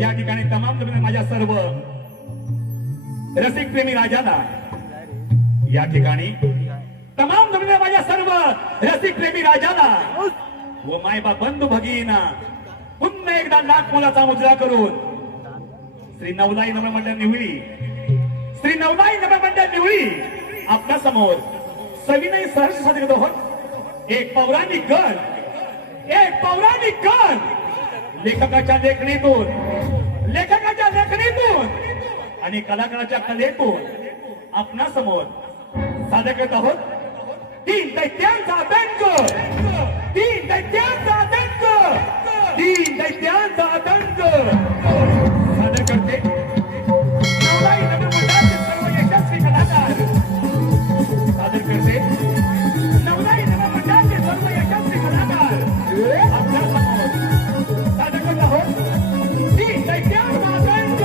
या ठिकाणी तमाम माझ्या सर्व रसिक प्रेमी राजाला या ठिकाणी तमाम माझ्या सर्व रसिक प्रेमी राजाला व मायबा बंधू भगिनींना पुन्हा एकदा लाख मोलाचा मुजरा करून श्री नवलाई नगर मंडळ निवळी श्री नवलाई नगर मंडळ निवळी आपल्या समोर सविनय सहर्ष सादर करतो आहोत. एक पौराणिक गण लेखकाच्या लेखनीतून आणि कलाकाराच्या कलेतून आपणा समोर सादर करत आहोत. तीन दैत्यांचा दंड सादर करते नवलाई नगर मंडळाचे सर्व यशस्वी कलाकार सादर करते नवलाई नगर मंडळाचे सर्व यशस्वी कलाकार आपल्या समोर सादर करत आहोत. तीन दैत्यांचा दंड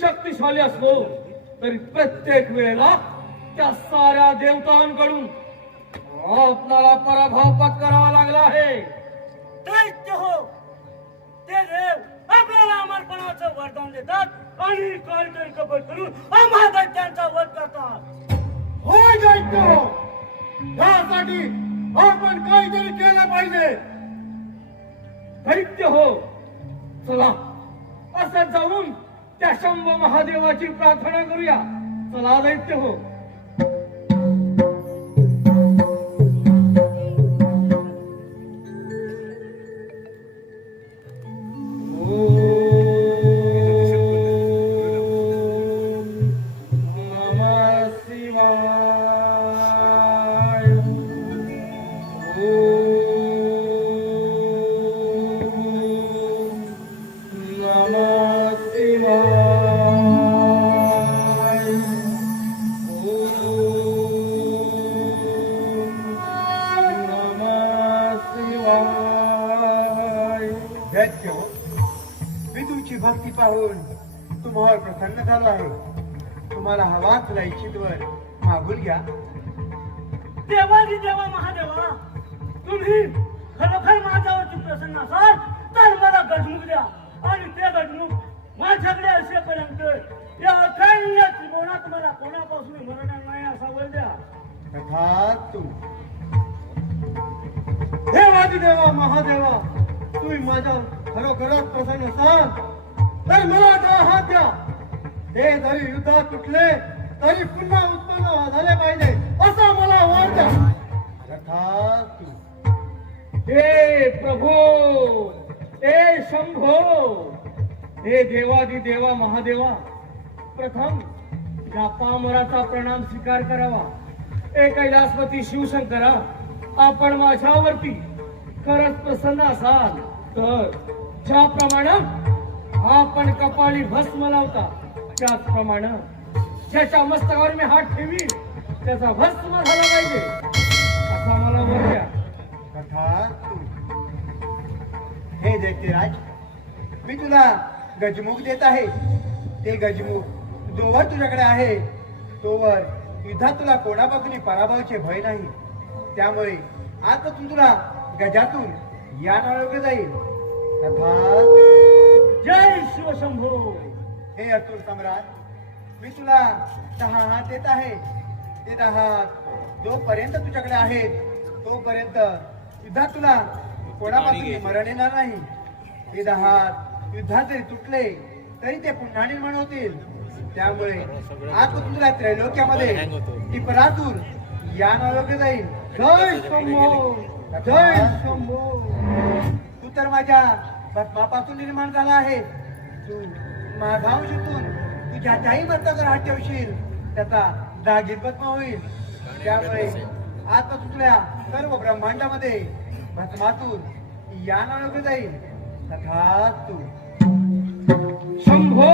शक्तिशाली असलो तरी प्रत्येक वेळेला त्या साऱ्या देवतांकडून आपल्याला पराभव पत्करावा लागला आहे. दैत्य हो, ते देव आपल्याला अमरपणाचं वरदान देतात आणि काहीतरी कपट करून आम्हा दैत्यांचा वध करतात. होय दैत्य हो, यासाठी आपण काहीतरी केलं पाहिजे. दैत्य हो, चला असं जाऊन त्या शंभ महादेवाची प्रार्थना करूया. चला दैत्य हो. तुमची भक्ती पाहून तुम्हाला प्रसन्न झालो आहे. तुम्हाला हवा असला इच्छितवर मागून घ्या. देवादी देवा महादेवा, तुम्ही खरोखर माझ्यावरती प्रसन्न असाल तर मला गजमुख द्या आणि ते गजमुख माझ्याकडे असेपर्यंत या अखंड त्रिभुवनात मला कोणापासून मरण नाही असा वर द्या. तथास्तु. देवादी देवा महादेवा, तुम्ही माझ्या खरोखरच प्रसन्न असाल तर मला आता हात द्या. हे जरी युद्धात तुटले तरी पुन्हा उत्पन्न झाले पाहिजे असं मला वाटतं. तथास्तु. हे प्रभू, हे शंभो, हे देवादी देवा महादेवा, प्रथम या पामराचा प्रणाम स्वीकार करावा. हे कैलासपती शिवशंकरा, आपण माझ्यावरती खरंच प्रसन्न असाल तर ज्याप्रमाणे आपण कपाळी भस्म लावता त्याचप्रमाणे ज्याच्या मस्तकावर मी हात ठेवी त्याचा भस्म झाला पाहिजे असा मला वर द्या. तथास्तु. हे दैत्यराज, मी तुला गजमुख देत आहे. ते गजमुख जोवर तुझ्याकडे आहे तोवर युद्धात तुला कोणापासून पराभवाचे भय नाही. त्यामुळे आजपासून तुला गजातून या नावाकडे जाईल. जय शिवशंभो. हे असुर सम्राट, मी तुला 10 हात देत आहे. ते 10 हात जोपर्यंत तुझ्याकडे आहेत तोपर्यंत युद्धात तुला कोणापासून मरण येणार नाही. हे दहात युद्धात जरी तुटले तरी ते पुन्हा निर्माण होतील. त्यामुळे आज तुला त्रैलोक्यामध्ये टिपरातूर या नावाकडे जाईल. जय शंभो, जय शंभो. तू तर माझ्या भस्मापासून निर्माण झाला आहे. तू माझा अंशातून तू ज्याच्याही मस्तकावर हात ठेवशील त्याचा जागीर भस्म होईल. त्यामुळे आता तुझ्या सर्व ब्रह्मांडामध्ये भस्मातून या नावाकडे जाईल. तथास्तु. शंभो.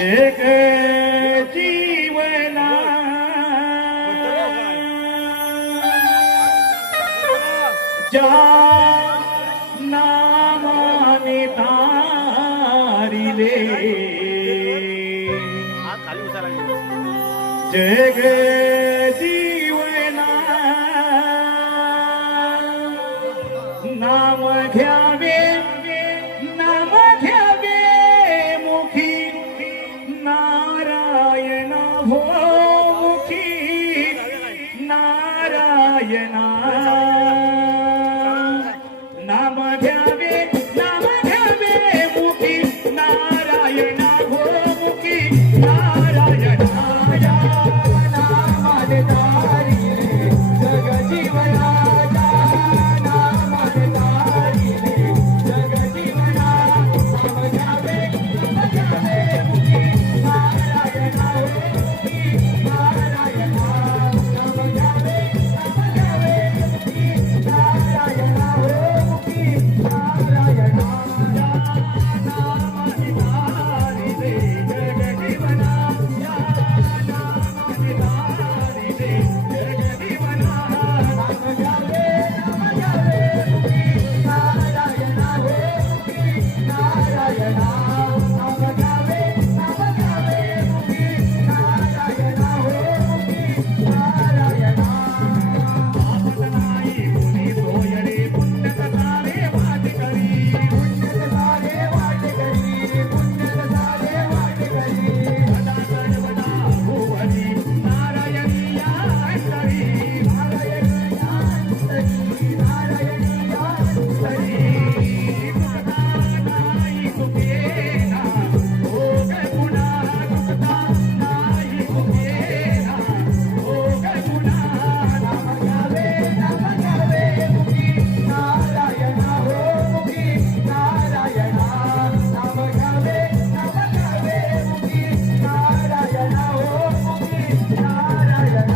जग जीवना ज्या नामाने तारिले जग जीवना नाम घ्यावे नाम घ्यावे मुखी नारायण हो मुखी नारायण नाम घ्यावे मुखी नारायण हो मुखी नारायण नामाने तारिले जग जीवनाचा नामाने तारिले जग जीवना नाम घ्यावे मुखी नारायण हो मुखी नारायण नाम घ्यावे मुखी नारायण हो मुखी नारायण नामाने तारिले जग जीवना नामाने तारिले जग जीवना नाम घ्यावे मुखी नारायण हो मुखी नारायण नाम घ्यावे मुखी नारायण हो मुखी नारायण आपत नाही कुणी सोयरे पुण्यकथारे वाट करी पुण्यकथारे वाट करी पुण्यकथारे वाट करी सदा सर्वदा भुवनी नारायणीया अंतरी नारायणीया अंतरी नारायणीया अंतरी दुखता नाही सुखेना भोग गुणा दुखता नाही सुखेना भोग गुणा नाम घ्यावे मुखी नारायण हो मुखी नारायण नाम घ्यावे मुखी नारायण हो मुखी नारायण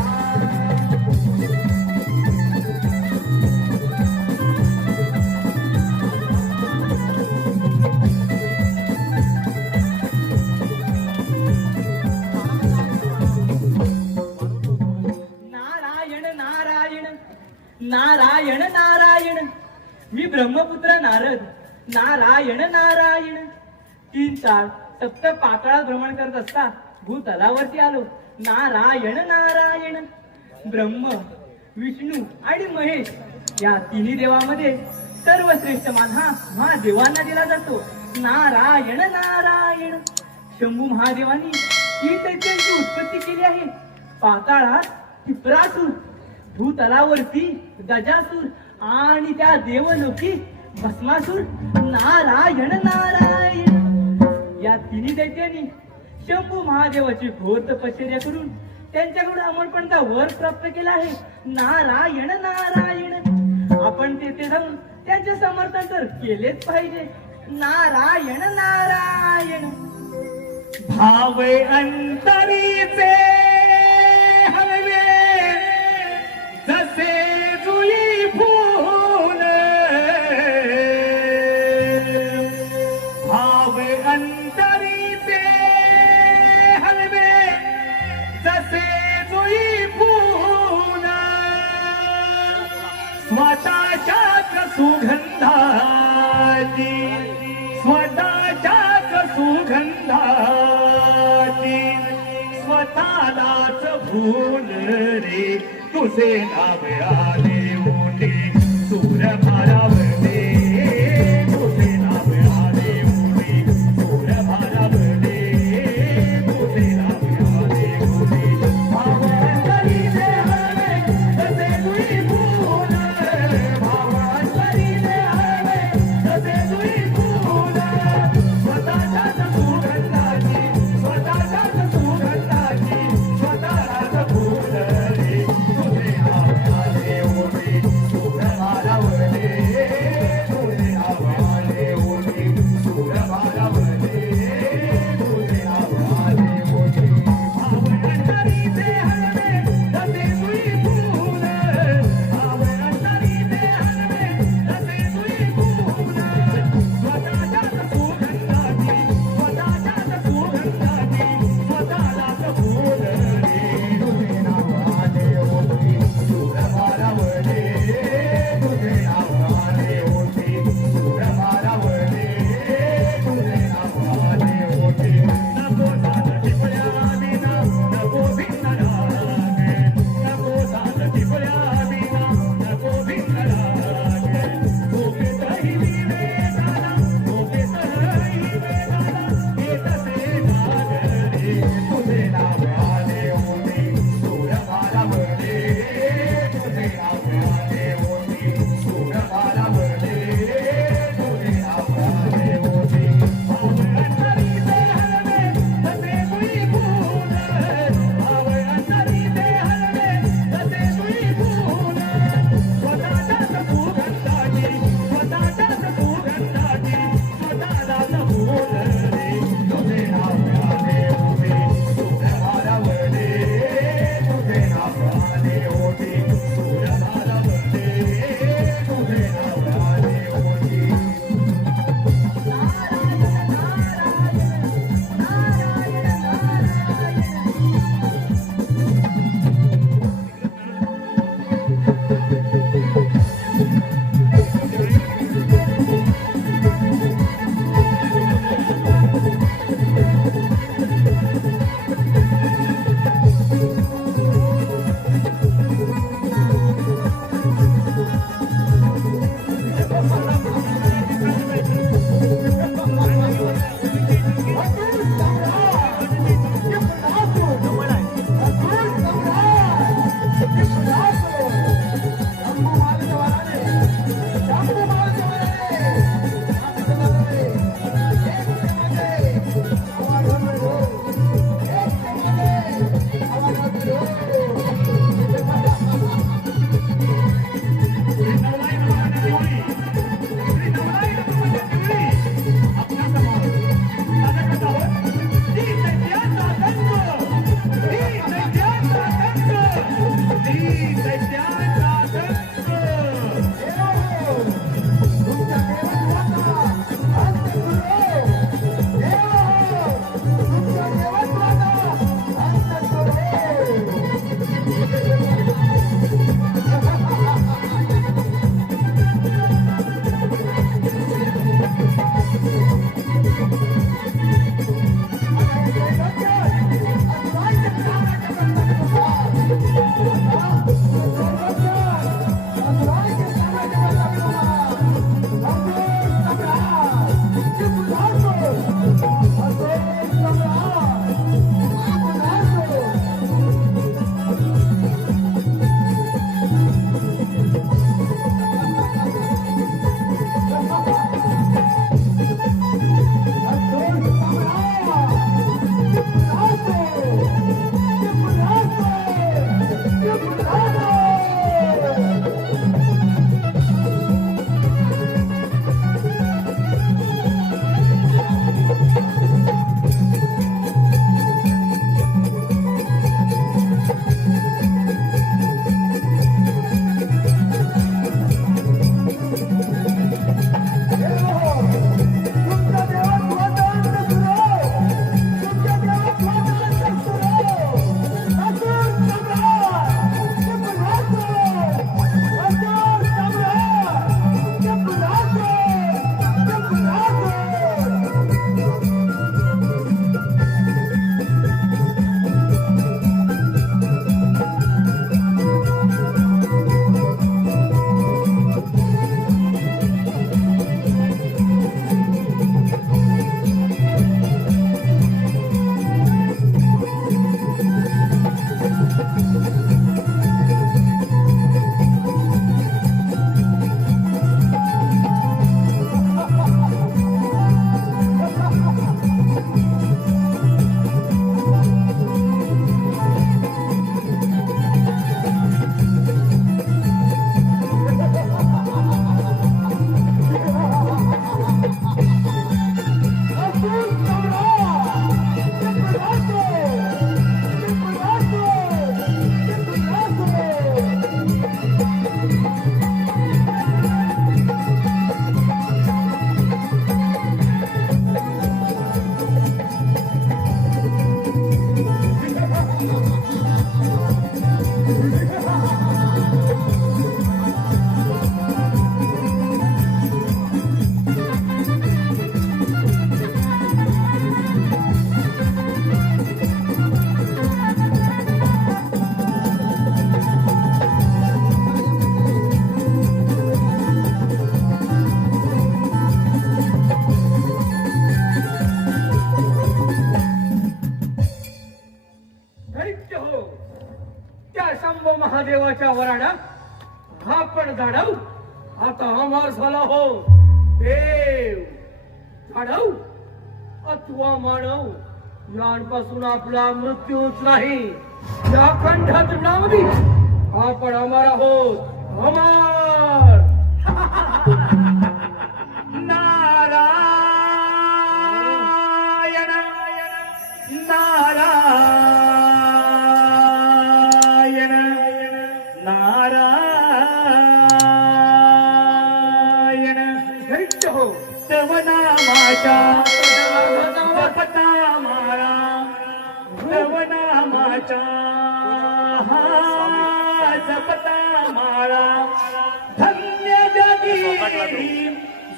नारायण नारायण नारायण नारायण मी ब्रह्मपुत्र नारद नारायण नारायण 3 तास सप्त पाताळात भ्रमण करत असता भूतलावरती आलो. नारायण नारायण ब्रह्म विष्णू आणि महेश या तिन्ही देवामध्ये सर्वश्रेष्ठ मान हा महादेवांना दिला जातो. नारायण नारायण शंभू महादेवांनी ही दैत्यांची उत्पत्ती केली आहे. पाताळात टिपरासूर भूतलावरती गजासूर आणि त्या देवलोकी भस्मासूर. नारायण नारायण या तिन्ही दैत्यांनी शंभू महादेवाची घोर तपश्चर्या करून त्यांच्याकडून अमरपंथा वर प्राप्त केला आहे. नारायण नारायण आपण तेथे जाऊन त्यांचे समर्थन तर केलेच पाहिजे. नारायण नारायण. भावे अंतरीचे हलवे जसे जुई फूल. भावे अंतरीचे हलवे जसे जुई फूल. स्वतःच्याच सुगंधाची स्वतःच्याच सुगंधाची स्वतःलाच भूल रे. तुझे नाव आले ओटे सूर भारावले. तुझे नाव आले ओटे सूर भारावले. तुझे नाव आले ओटे. भावांतरीचे हवे तसे तुई फूल. भावांतरीचे हवे तसे तुई फूल. स्वतःच्याच सुगंधाची स्वतःच्याच सुगंधाची स्वतःलाच फूल रे. तुझे नाव आले ओटे हा पण जाणव आता अमर झाला हो देव जाणव अथवा मानव यांपासून आपला मृत्यूच नाही या कंठात नामदी आपण अमर आहोत अमर नारायण नारायण नारायण दैत्य हो तव नामाच्या जपता मारा तव नामाच्या जपता मारा धन्य जगी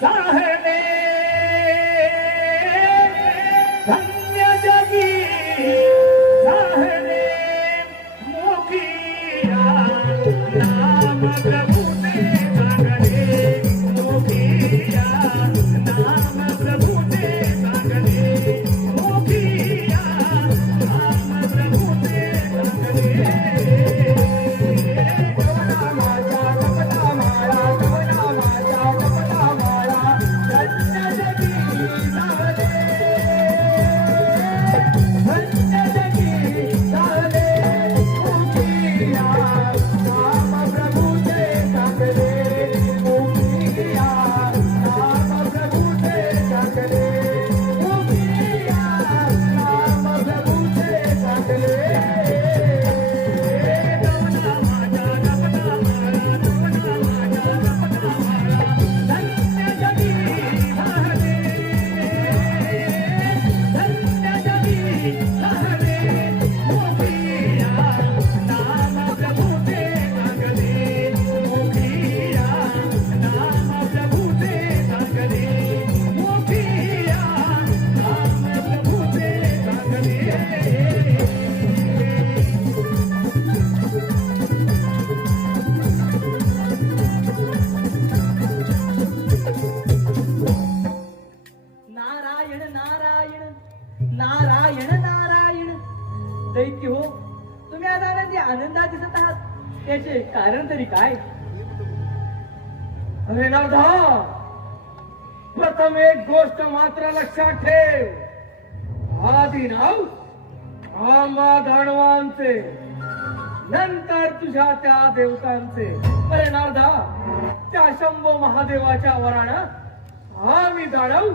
जाहले धन्य जगी जाहले मोखिया नाम प्रभुते जागले मोखिया नाम प्रभुते जागले मोखिया नाम प्रभुते जागले नारायण नारायण नारायण नारायण दैत्य हो तुम्ही आज आनंदी आनंदात दिसत आहात याचे कारण तरी काय अरे नाथा प्रथम एक गोष्ट मात्र लक्षात ठेव आधी नाव आंबा दानवांचे नंतर तुझ्या त्या देवतांचे अरे नाथा त्या शंभो महादेवाच्या वरानं आम्ही दानव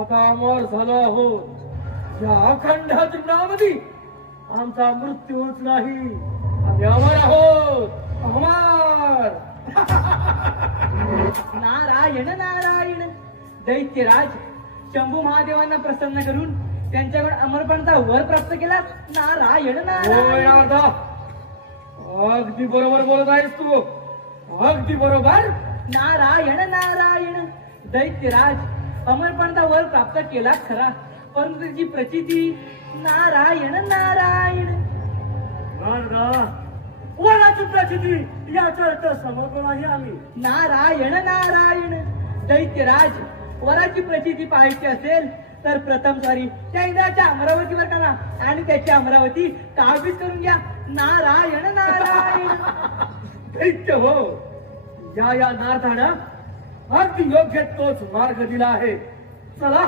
आता अमर झालो आहोत या अखंड तृणामध्ये आमचा मृत्यूच नाही आम्ही अमर आहोत अमर नारायण नारायण दैत्यराज शंभू महादेवांना प्रसन्न करून त्यांच्याकडे अमरपणाचा वर प्राप्त केला नारायण नारायण अगदी बरोबर बोलत आहेस तू अगदी बरोबर नारायण नारायण दैत्यराज अमरपणाचा वर प्राप्त केला खरा परंतु त्याची प्रचिती नारायण नारायण वराची प्रचिती याचा अर्थ समजलो नाही आम्ही नारायण नारायण दैत्यराज वराची प्रचिती पाहायची असेल तर प्रथम सारी त्या इंद्राच्या अमरावतीवर करा आणि त्याची अमरावती काबीज करून घ्या नारायण नारायण दैत्य हो या नाथानं अगदी योग्य तोच मार्ग दिला आहे चला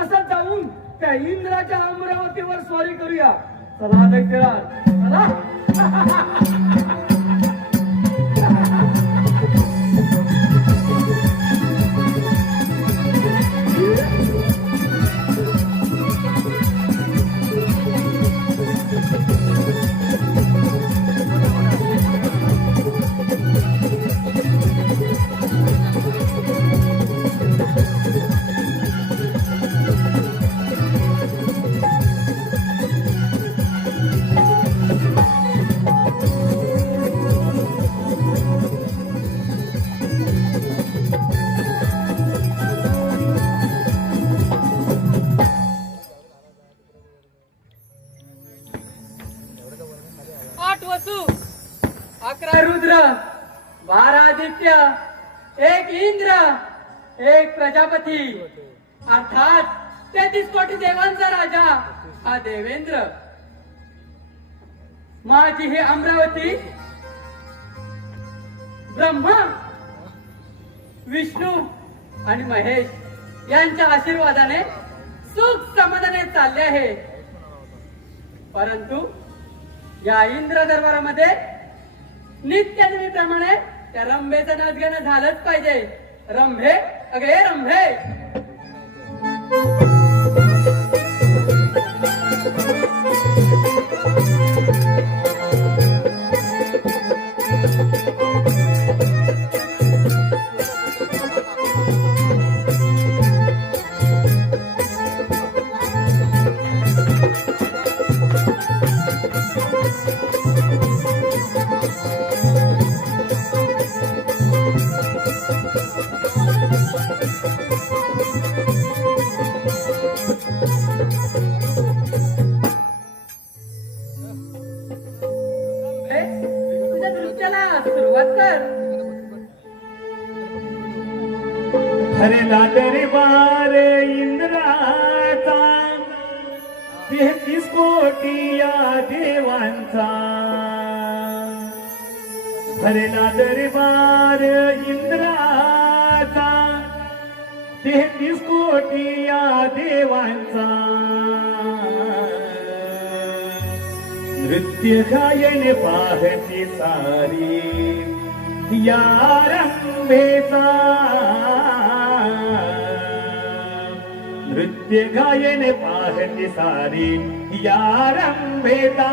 असं जाऊन त्या इंद्राच्या अमरावतीवर स्वारी करूया चला दैत्यराज चला एक इंद्र एक प्रजापती अर्थात 33 कोटी देवांचा राजा हा देवेंद्र. माझी ही अमरावती ब्रह्मा विष्णू आणि महेश यांच्या आशीर्वादाने सुख समाधाने चालले आहे. परंतु या इंद्र दरबारामध्ये नित्यनेहमीप्रमाणे त्या रंभेचं नाचगाणं झालंच पाहिजे. रंभे अगे रंभे. तुझ्या नृत्याला सुरुवात कर. हरला दरबार इंद्राचा 33 कोटी या देवांचा. हरला दरबार इंद्राचा 33 कोटी या देवांचा. नृत्य गायन पाहती सारी या रंभेचा. नृत्य गायन पाहती सारी या रंभेचा.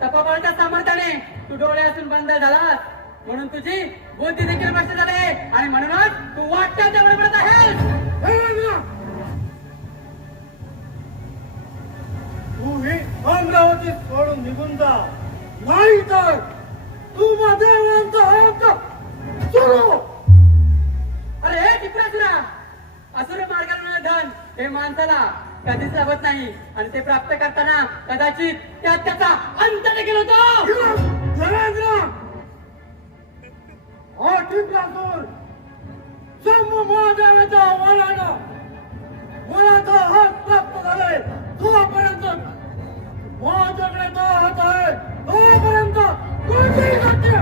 तपाबाळच्या सामर्थ्याने तू डोळे असून बंद झालास म्हणून तुझी बुद्धी देखील भ्रष्ट झाली आणि म्हणूनच तू वाटतं त्यामुळे म्हणत आहेस. तू ही अमरावती सोडून निघून जा, नाही तर तू देवांचा हात सुरू. अरे हे टिपरासुरा, असुर मार्गाला धन हे माणसाला कधीच लाभत नाही आणि ते प्राप्त करताना कदाचित त्यात त्याचा अंत देखील होतो. देवेंद्र, हा टिपरासूर शंभू महादेवाच्या वरानं वराचा हात प्राप्त झाले तोपर्यंत माझ्याकडे तो हात आहे तोपर्यंत कोणतीही सत्य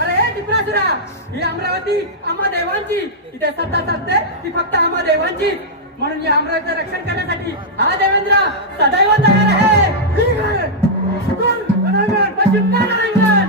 अरे हे टिपरासुरा, ही अमरावती आम्हा देवांची, इथे सत्ता सत्ते ती फक्त आम्हा देवांची. म्हणून या अमरावतीचं रक्षण करण्यासाठी हा देवेंद्र सदैव तयार आहे. ठीक आहे, कर, चिपकारा रंगण.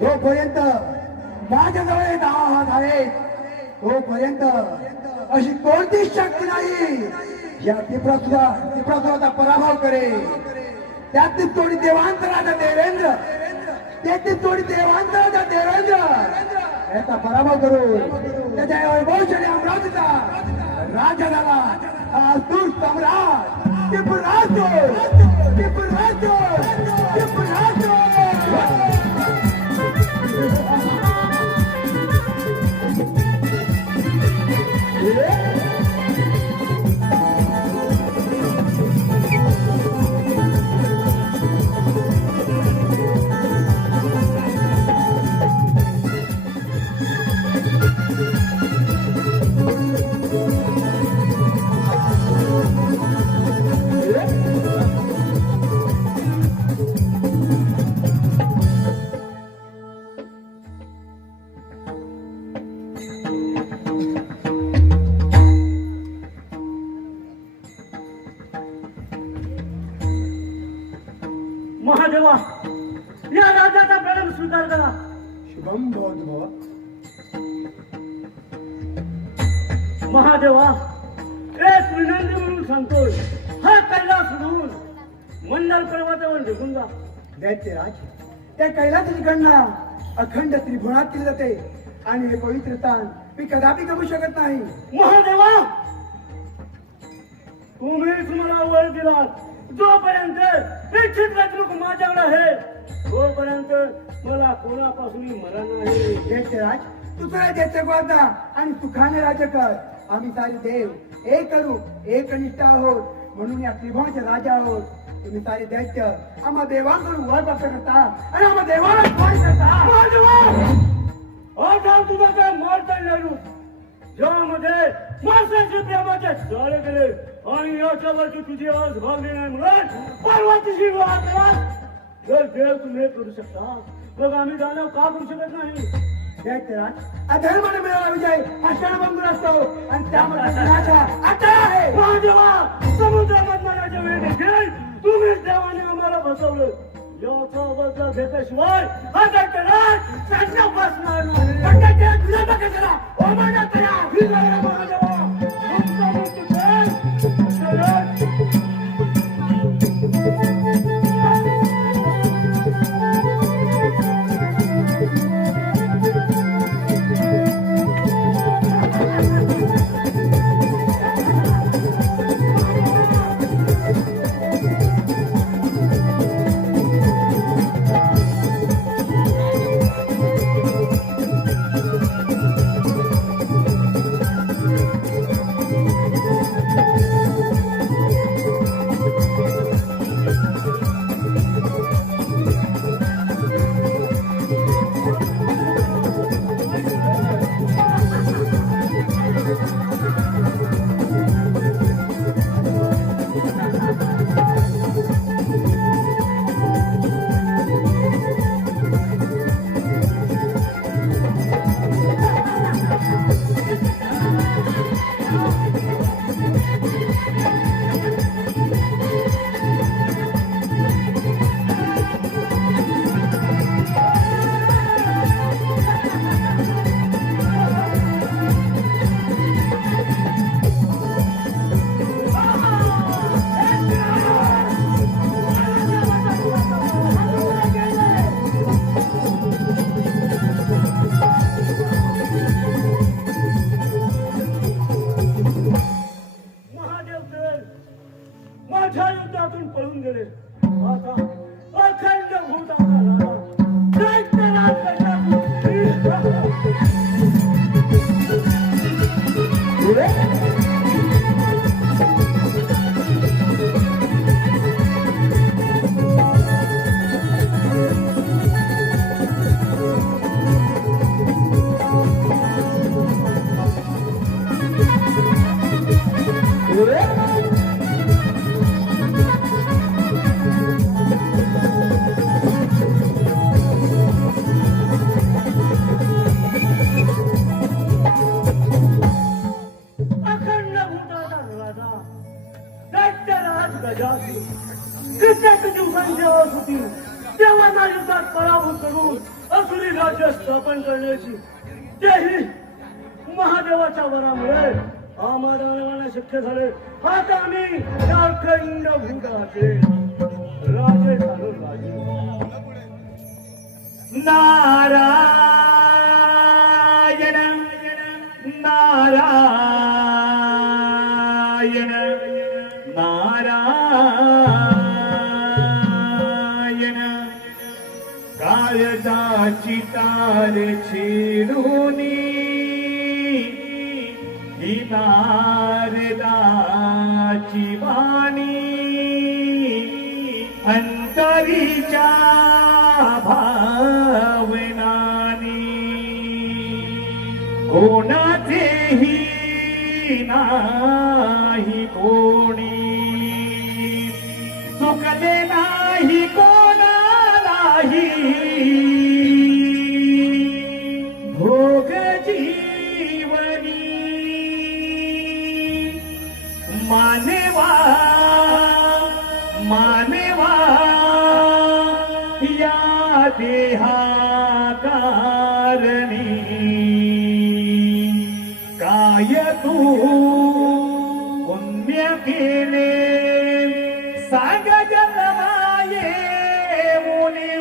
जोपर्यंत माझ्याजवळ 10 हात आहेत तोपर्यंत अशी कोणतीच शक्ती नाही या त्रिपुरासुराचा पराभव करेल. त्यातलीच थोडी देवांतराचा देवेंद्र याचा पराभव करून त्याच्या वैभवशाली अमरावतीचा राजा झाला हा असुर सम्राट त्रिपुरासुर. महादेवा या राज्याचा प्रथम स्वीकार करा. शुभम भवतु भव. महादेवा एक विनंती म्हणून सांगतोय हा कैलास सोडून मंडल पर्वतावर निघून जा. दैत्यराज त्या कैलासाकडनं अखंड त्रिभुवनात केले जाते आणि हे पवित्र स्थान मी कदापि गमू शकत नाही. महादेवा तुम्हीच मला वर दिलात. जोपर्यंत इच्छित गजरूक माझ्याकडे आहे तोपर्यंत मला कोणापासून मरण नाही. दैत्यराज तू तुला दैत्य गोदा आणि सुखाने राज्य कर. आम्ही सारे देव एक करू एक निष्ठा आहोत म्हणून या त्रिभुवनाचे राजा आहोत. तुम्ही सारे दैत्य आम्हा देवांकडून वर प्राप्त करता आणि आम्हा देवाला स्मरण करता. आता तुझा काय मारता येणार ज्यामध्ये माणसाचे प्रेमाचे जाळे गेले आणि याच्यावरती तुझी आज भागली नाही म्हणून पार्वतीशी विवाह केला. जर देव तुम्ही करू शकता मग आम्ही दानव का करू शकत नाही. दैत्यराज अधर्माने मिळाला विजय हा क्षणभंगूर असतो आणि त्यामध्ये राजा आता आहे. महादेवा समुद्रामधला राजा वेळ देखील तुम्हीच देवाने आम्हाला बसवलं. याचा बदला घेतल्याशिवाय हा दैत्यराज चांगला बसणार नाही. पण दैत्य तुझ्या बघायला ओमानात करा. ही लढाई महादेवा तुमचा मृत्यू आसुरी राज्य स्थापन करण्याची तेही महादेवाच्या वरामुळे आम्हाला शक्य झाले. आता आम्ही या अखंड भूताचे राजे झालो राजे. नारायण नारायण नारायण काळजाची तार छेडूनी ही नारदाची वाणी अंतरीच्या भावनानी कोणाचेही नाही कोणी चुकले नाही कोणालाही भोग जीवनी मानवा मानवा या देहाकारणी काय तू पुण्य केले सांग जन्माये मुनी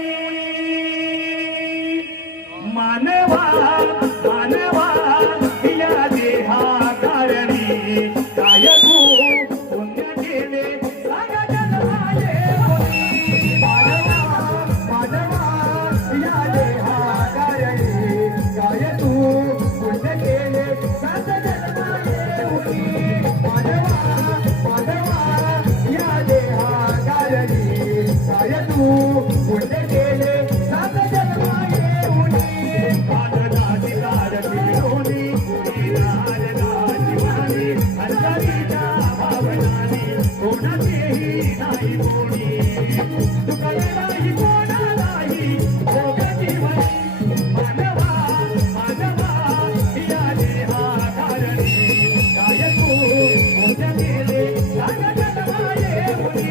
मानवा मानवा या देहाकारणी काय तू पुण्य केले सांग जन्माये मुनी मानवा मानवा या देहाकारणी काय तू पुण्य केले सांग जन्माये मुनी मानवा मानवा या देहाकारणी काय तू पुण्य केले सांग जन्माये मुनी नारदाची लाडकी होनी नारदाची वाणी अंतरीच्या भावनानी कोणाचेही नाही कोणी चुकले नाही कोणालाही भोग जीवनी मानवा मानवा या देहाकारणी काय तू पुण्य केले सांग जन्माये मुनी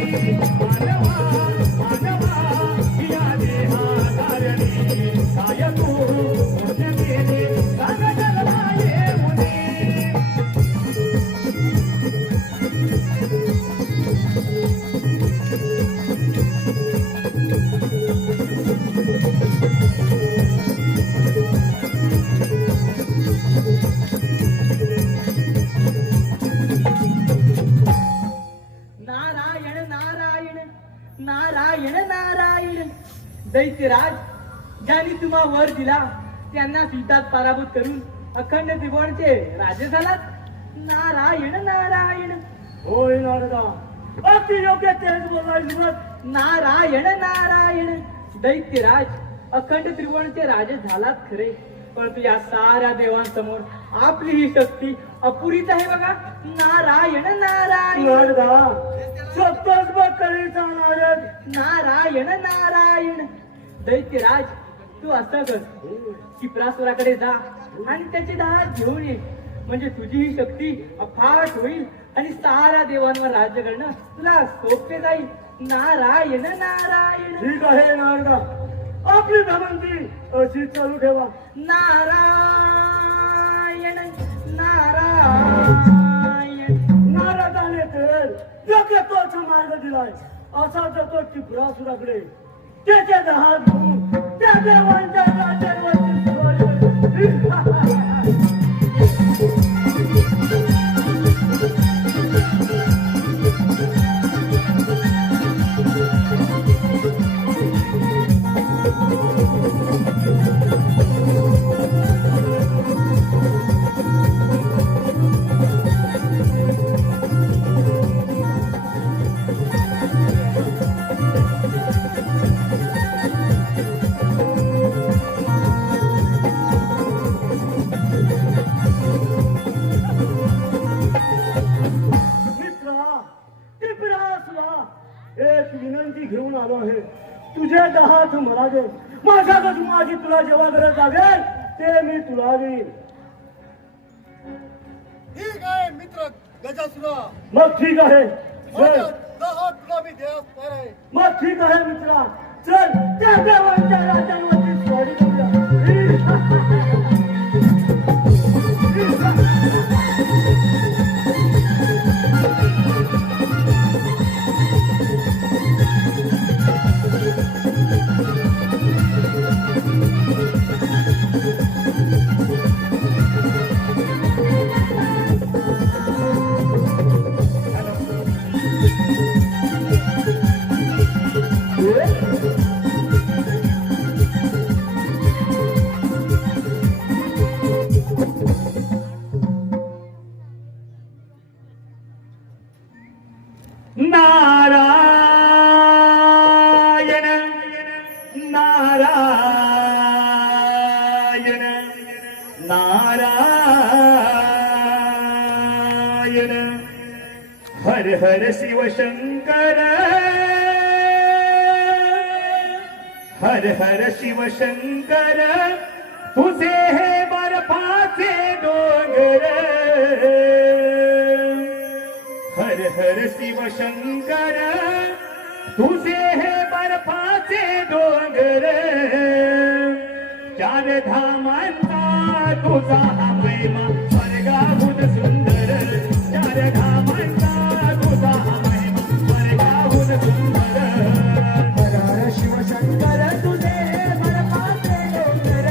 मानवा मानवा या देहाकारणी काय तू पुण्य केले सांग जन्माये मुनी नारायण नारायण नारायण नारायण दैत्यराज ज्यांनी तुम्हा वर दिला त्यांना सीतात पराभूत करून अखंड त्रिभुवनचे राजे झालात. नारायण नारायण होय नारदा, अगदी योग्य तेच बोलायचं. नारायण नारायण दैत्यराज अखंड त्रिभुवनचे राजे झालात खरे, परंतु या साऱ्या देवांसमोर आपली ही शक्ती अपुरीच आहे बघा. नारायण नारायण नारदा, स्वतःच बघ कलेचा नारद. नारायण नारायण दैत्यराज तू असं कर, चित्रासुराकडे जा आणि त्याची दहा घेऊन ये, म्हणजे तुझी ही शक्ती अफाट होईल आणि साऱ्या देवांवर राज्य करणं तुला सोपे जाईल. नारायण नारायण ठीक आहे नारदा, आपली भ्रमंती अशी चालू ठेवा. नारायण नारायण नारदाने तर योग्य तोच मार्ग दिलाय. असा जातो टिपरासुराकडे, त्याच्या दहा घेऊन त्या देवांच्या राज्यांवरती स्वारी करेल. एक विनंती घेऊन आलो आहे. तुझे 10 हात मला दे, माझ्याकडे माझी तुला जेव्हा गरज लागेल ते मी तुला देईन. ठीक आहे मित्र गजासुरा, मग ठीक आहे. माझ्या 10 तुला मी द्यास तयार आहे. मग ठीक आहे मित्रा, चल त्या देवांच्या राजांवरती स्वारी करूया. नारायण नारायण नारायण हर हर शिव शंकर हर हर शिव शंकर तुझे हे बर्फाचे डोंगर हर हर शिव शंकर तुझे हे बर्फाचे डोंगर चार धामांचा तुझा हा महिमा स्वर्गाहून सुंदर चार धामांचा तुझा हा महिमा स्वर्गाहून सुंदर हर हर शिव शंकर तुझे बर्फाचे डोंगर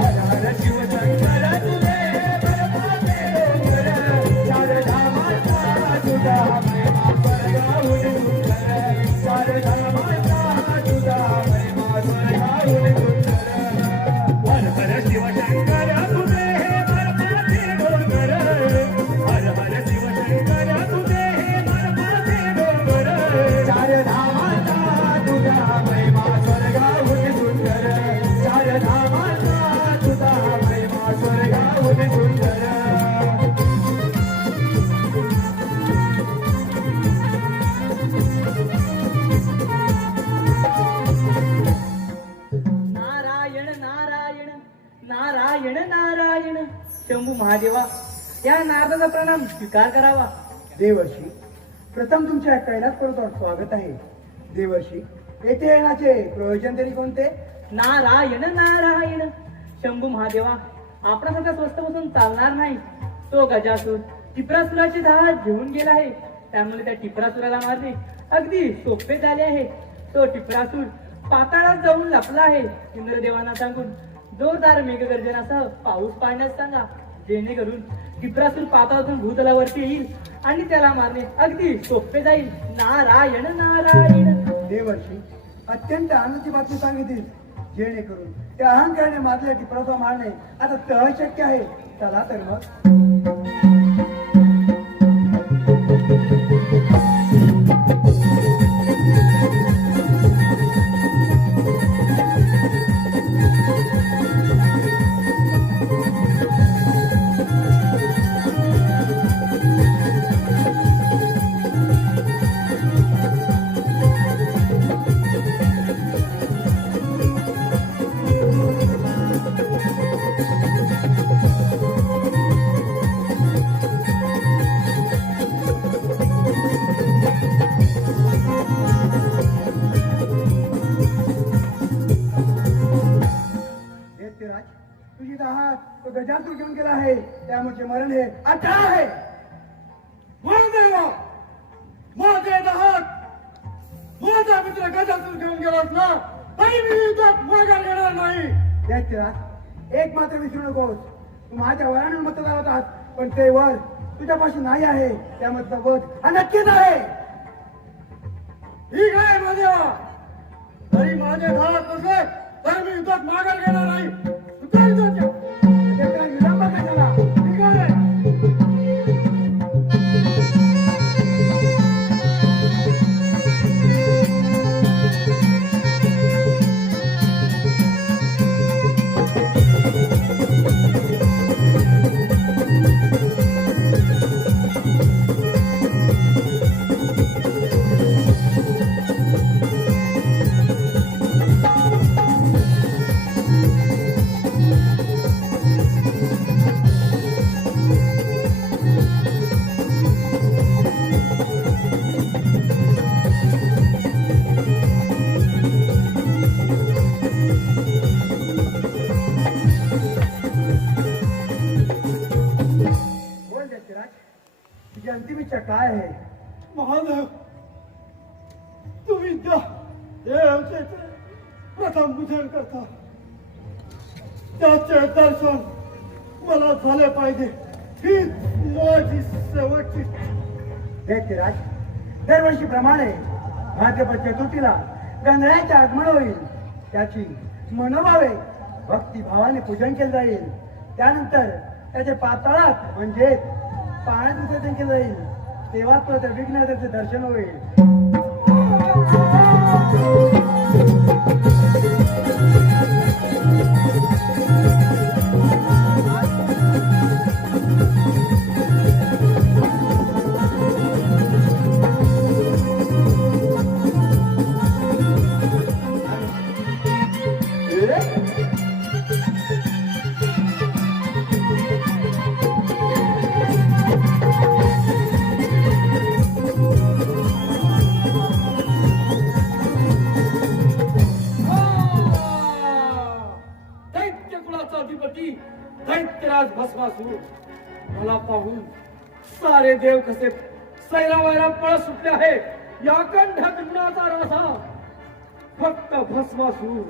हर हर शिव शंकर तुझे बर्फाचे डोंगर चार धामांचा तुझा महिमा स्वर्गाहून सुंदर चार धामांचा तुझा महिमा स्वर्गाहून सुंदर हर हर शिव शंकर तुझे हे बर्फाचे डोंगर हर हर शिव शंकर तुझे हे बर्फाचे डोंगर चार धामांचा तुझा महिमा स्वर्गाहून सुंदर चार धामांचा तुझा महिमा स्वर्गाहून सुंदर नारायण नारायण नारायण नारायण शंभू महादेवा या नारदाचा प्रणाम स्वीकार करावा. देवर्षी प्रथम तुमच्या कैलास पर्वतावर स्वागत आहे. देवर्षी येथे येण्याचे प्रयोजन तरी कोणते? नारायण नारायण शंभू महादेवा आपणासारखा स्वस्त बसून चालणार नाही. तो गजासूर टिपरासुराची धार घेऊन गेला आहे. त्यामुळे त्या टिपरासुराला मारणे अगदी सोपे झाले आहे. तो टिपरासूर पाताळात जाऊन लपला आहे. इंद्रदेवांना सांगून जोरदार मेघगर्जनासह पाऊस पाडण्यास सांगा, जेणेकरून टिपरासूर पाताळातून भूतलावरती येईल आणि त्याला मारणे अगदी सोपे जाईल. नारायण नारायण देवर्षी अत्यंत आनंदाची बातमी सांगितली, जेणेकरून त्या अहंकाराने मारल्या टिपराचा मारणे आता सहज शक्य आहे. चला तर मग. दैत्यराज, तुझी हात तो गजासूर घेऊन गेला आहे. त्यामुळे मरण हे आता आहे. महादेवा माझे दहात माझा मित्र गजासूर घेऊन गेलास ना तरी मी युद्धात माघार घेणार नाही. दैत्यराज, एक मात्र विसरू नकोस. तू माझ्या वयाने मत होतात, पण ते वर तुझ्यापाशी नाही आहे. त्यामध्ये वध हा नक्कीच आहे. ठीक आहे महादेवा, तरी माझे दहात नसले तर मी युद्धात माघार घेणार नाही. उतर युद्धाच्या. दैत्यराज, विलंब कशाला? ठीक आहे. अंतिम इच्छा काय आहे? महादेव, तुम्ही देवचे प्रथम पूजन करता, त्याचे दर्शन मला झाले पाहिजे ही माझी शेवटची. दैत्यराज, दरवर्षीप्रमाणे भाद्रपद चतुर्थीला गंधळ्याचे आगमन होईल. त्याची मनोभावे भक्तिभावाने पूजन केलं जाईल. त्यानंतर त्याचे पाताळात म्हणजे पाण्यात विसर्जन केलं जाईल. तेव्हा तो त्या विघ्नहर्त्याचे दर्शन होईल. दैत्य कुलाचा अधिपती दैत्यराज भस्मासूर मला पाहून सारे देव कसे सैरावैरा पळ सुटले आहे. या कंठक गुणाचा राजा फक्त भस्मासूर,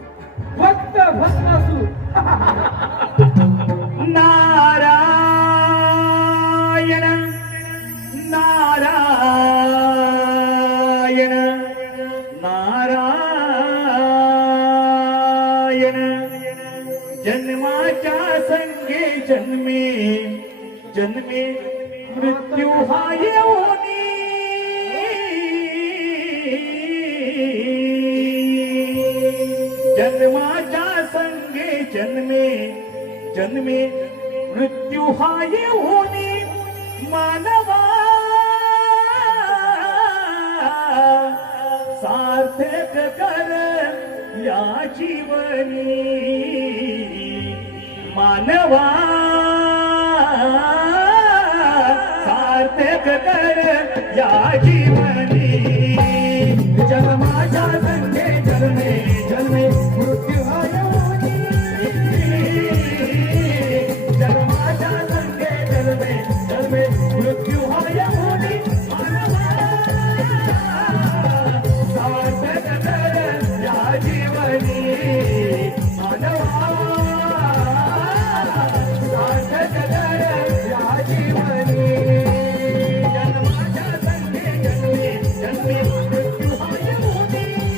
फक्त भस्मासूर. नारायण नारायण नारायण. जन्माच्या संगे जन्मे जन्मे मृत्यू हा येऊनी. जन्माच्या संगे जन्मे जन्मे मृत्यू हा येऊनी. मानवा सार्थक कर या जीवनी. मानवा सार्थक कर या जीवनी. जन्माच्या संगे जन्मे जन्मे मृत्यू हा येऊनी. जन्माच्या संगे जन्मे जन्मे मृत्यू हा येऊनी. मानवा सार्थक कर या जीवनी. मानवा सार्थक कर या जीवनी. जन्माच्या संगे जन्मे जन्मे मृत्यू हा येऊनी.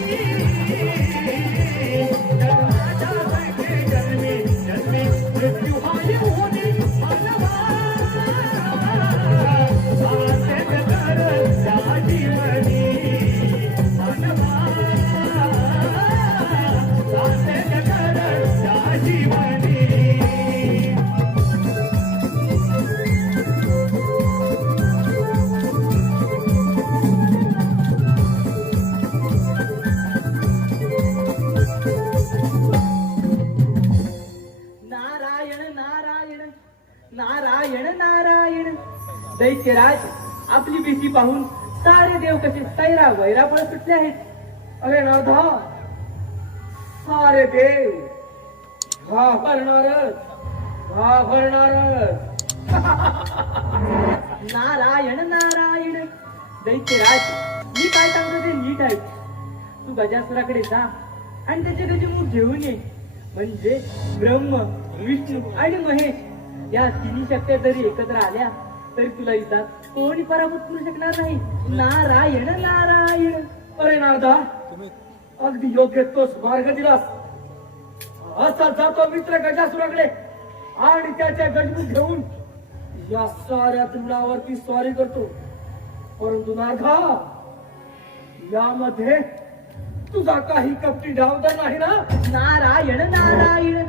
जन्माच्या संगे जन्मे जन्मे मृत्यू हा येऊनी. मानवा सार्थक कर या जीवनी. मानवा सार्थक कर या जीवनी. नारायण नारायण नारायण नारायण. दैत्यराज, आपली भीती पाहून सारे देव कसे सैरा वैरा पळ सुटले आहेत. अरे नारदा, सारे देव घाबरणारच, घाबरणारच. नारायण नारायण. दैत्यराज, मी काय सांगतो ते नीट आहे. तू गजासुराकडे जा आणि त्याचे गजमुख घेऊन ये. म्हणजे ब्रह्म, विष्णू आणि महेश या तिन्ही शक्त्या जरी एकत्र आल्या तरी तुला इथं कोणी पराभूत करू शकणार नाही. नारायण नारायण. अरे नारदा, अगदी योग्य तोच मार्ग दिलास. असा जातो मित्र गजासुराकडे आणि त्याच्या गजमुख घेऊन या साऱ्या तृणावरती स्वारी करतो. परंतु नारदा, यामध्ये तुझा काही कपटी डाव तर नाही ना? नारायण नारायण.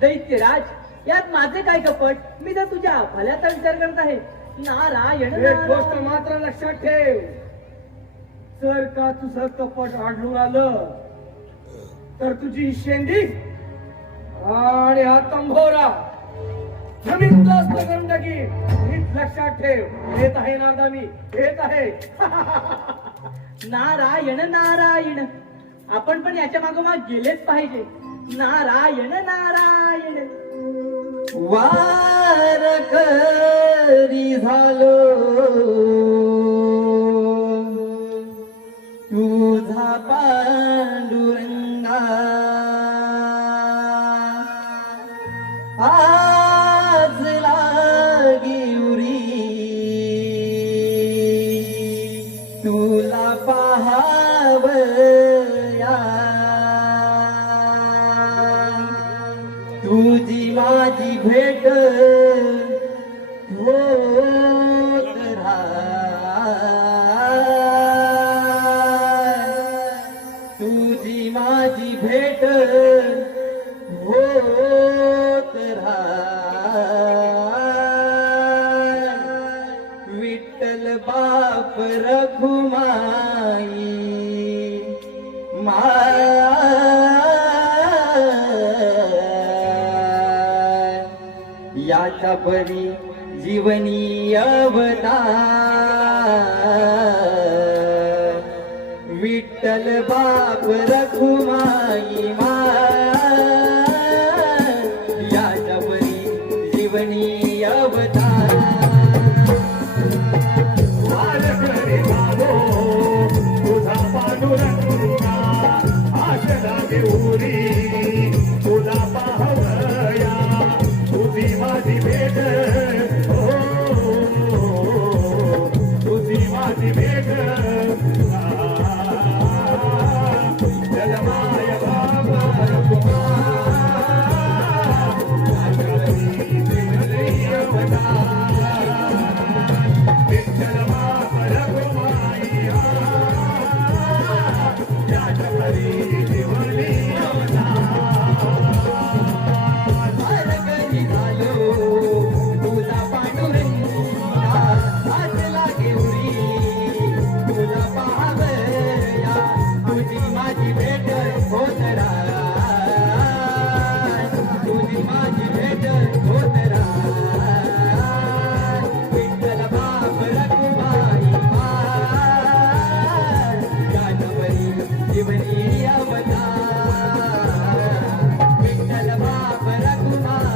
दैत्यराज, यात माझे काय कपट? मी तर तुझ्या भल्याचा विचार करत आहे. नारायण एक गोष्ट नारायण. मात्र लक्षात ठेव, जर का तुझं कपट आढळून आलं तर तुझी शेंडी आणि हा तंभोरा जमीनदोस्त करून टाकीन. नीट लक्षात ठेव. येत आहे नारदा, मी येत आहे. नारायण नारायण. आपण पण याच्या मागोमाग गेलेच पाहिजे. नारायण नारायण. वार करी झालो आज लागी उरी तुला पाहावया तुझी माझी भेट होत तुझी माझी भेट होत विठ्ठल बाप रघुमाई याच्या परी जीवनी अवतार विठ्ठल बाप रघुमाई याच्या परी जीवनी अवतार वारकरी झालो तुझा पांडुरंगा आश लागे उरी तुला पाहवया तुझी माझी भेट हो तुझी माझी भेट जलमाय बाबा वारकरी झालो तुझा पांडुरंगा आज लागे उरी तुला पाहावया तुझी माझी भेट होत तुझी माझी भेट होत विठ्ठल बाप रघुमाई याच्यावरी जीवनी अवतार विठ्ठल बाप रघुमाई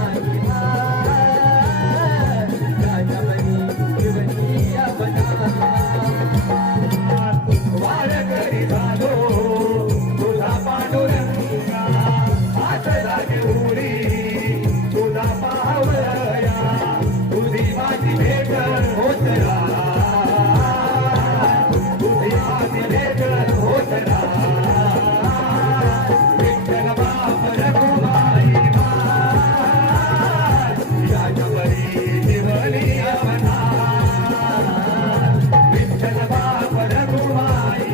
याच्यावरी जीवनी अवतार वारकरी झालो तुझा पांडुरंगा आज लागे उरी तुला पाहवया तुझी माझी भेट होत तुझी माझी भेट होत विठ्ठल बाप रघुमाई याच्यावरी जीवनी अवतार विठ्ठल बाप रघुमाई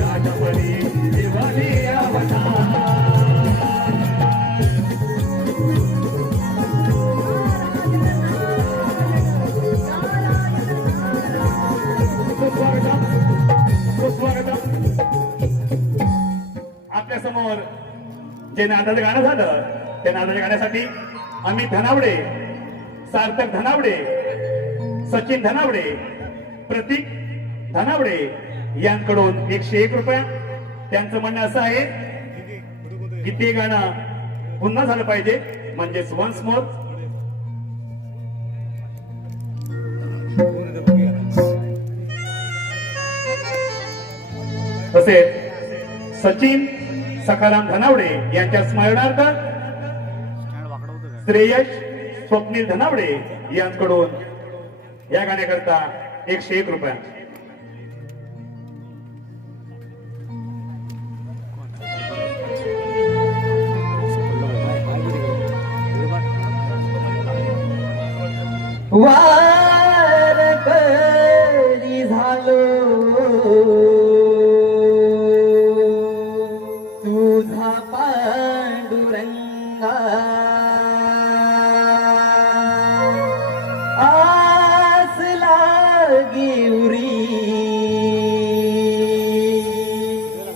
याच्यावरी जीवनी अवतार आपल्या समोर जे नादाचं गाणं झालं त्या नादाच्या गाण्यासाठी अमित धनावडे, सार्थक धनावडे, सचिन धनावडे, प्रतीक धनावडे यांकडून 101 रुपया. त्यांचं म्हणणं असं आहे की ते गाणं पुन्हा झालं पाहिजे म्हणजेच वन्स मोर. तसेच सचिन सखाराम धनावडे यांच्या स्मरणार्थ श्रेयश स्वप्नील धनावडे यांकडून या गाण्याकरता 101 रुपया. वारकरी झालो तुझा पांडुरंगा आस लागी उरी